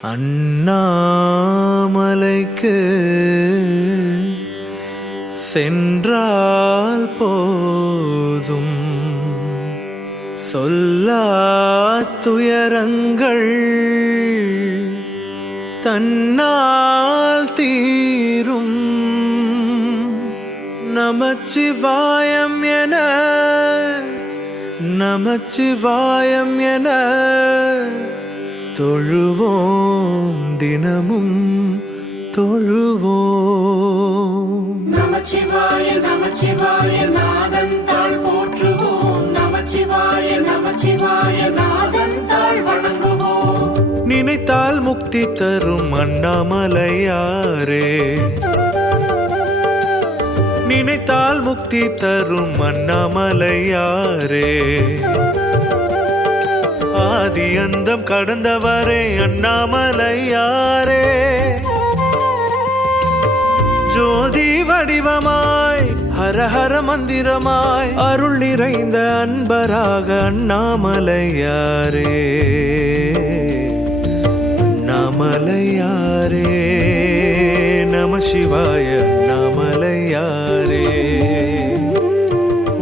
அண்ணாமலைக்கு சென்றால் போதும் சொல்லாத் துயரங்கள் தன்னால் தீரும். நமச்சிவாயம் என நமச்சிவாயம் என தொழுவோம், தினமும் தொழுவோம். நமச்சிவாய நமச்சிவாய நாதன் தாள் போற்றுவோம். நமச்சிவாய நமச்சிவாய நாதன் தாள் வணங்குவோம். நினைத்தால் முக்தி தரும் அண்ணாமலையாரே, நினைத்தால் முக்தி தரும் அண்ணாமலையாரே. ஆதி அந்தம் கடந்தவரே அண்ணாமலையாரே. ஜோதி வடிவமாய் ஹரஹர மந்திரமாய் அருள் நிறைந்த அன்பராக அண்ணாமலையாரே. அண்ணாமலையாரே நம சிவாய அண்ணாமலையாரே.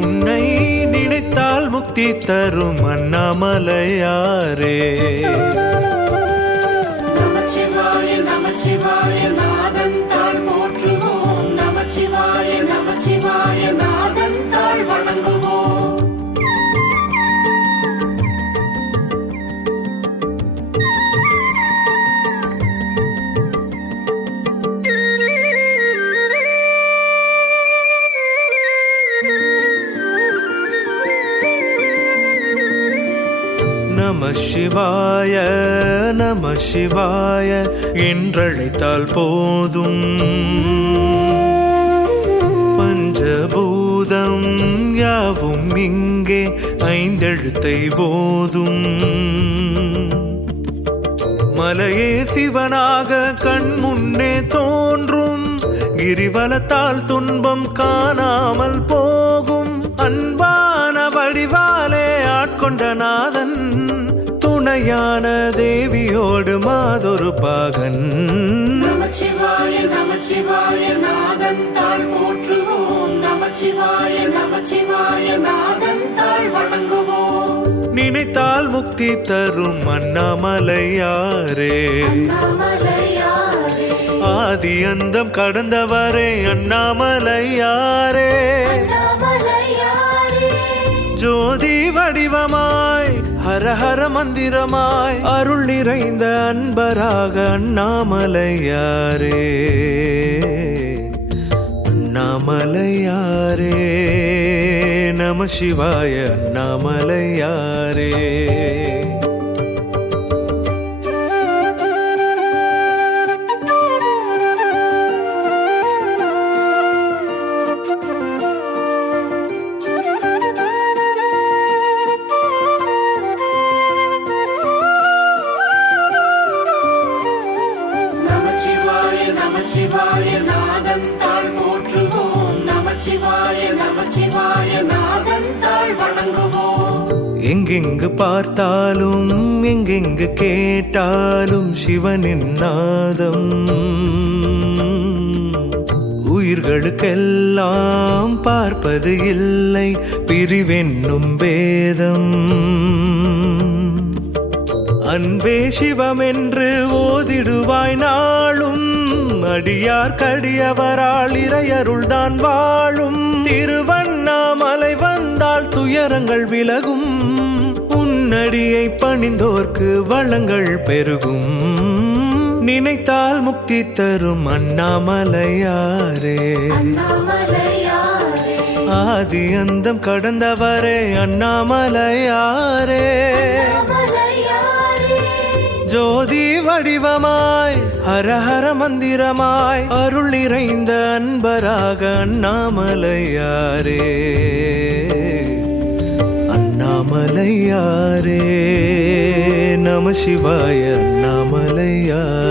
உன்னை நினைத்தால் முக்தி தரும் அண்ணாமலையாரே. நமச்சிவாய நமச்சிவாய நாதன் தாள் போற்றுவோம். நமச்சிவாய நமச்சிவாய நாதன் தாள் வணங்குவோம். நம சிவாய நம சிவாய என்றழைத்தால் போதும். பஞ்சபூதம் யாவும் இங்கே ஐந்தெழுத்தை போதும். மலையே சிவனாக கண் முன்னே தோன்றும். கிரிவலத்தால் துன்பம் காணாமல் போகும். அன்பான வடிவாலே ஆட்கொண்ட நாதன் துணையான தேவியோடு மாதொரு பாகன். நமச்சிவாய நமச்சிவாய நாதன் தாள் போற்றுவோம். நமச்சிவாய நமச்சிவாய நாதன் தாள் வணங்குவோம். நினைத்தால் முக்தி தரும் அண்ணாமலையாரே. அண்ணாமலையாரே ஆதி அந்தம் கடந்தவரே அண்ணாமலையாரே. அண்ணாமலையாரே ஜோதி வடிவமாய் ஹரஹர மந்திரமாய் அருள் நிறைந்த அன்பராக அண்ணாமலையாரே. அண்ணாமலையாரே நம சிவாய அண்ணாமலையாரே. நமச்சிவாய நமச்சிவாய நாதன் தாள் போற்றுவோம். நமச்சிவாய நமச்சிவாய நாதன் தாள் வணங்குவோம். எங்கெங்கு பார்த்தாலும் எங்கெங்கு கேட்டாலும் சிவனின் நாதம். உயிர்களுக்கெல்லாம் பார்ப்பது இல்லை பிரிவென்னும் பேதம். அன்பே சிவம் என்று ஓதிடுவாய் நாளும். அடியார் கடியவரால் இறையருள்தான் வாழும். திருவண்ணாமலை வந்தால் துயரங்கள் விலகும். உன்னடியை பணிந்தோர்க்கு வளங்கள் பெருகும். நினைத்தால் முக்தி தரும் அண்ணாமலையாரே. அண்ணாமலையாரே ஆதி அந்தம் கடந்தவரே அண்ணாமலையாரே. ஜோதி வடிவமாய் ஹரஹர மந்திரமாய் அருள் நிறைந்த அன்பராக அண்ணாமலையாரே. அண்ணாமலையாரே நம சிவாய அண்ணாமலையாரே.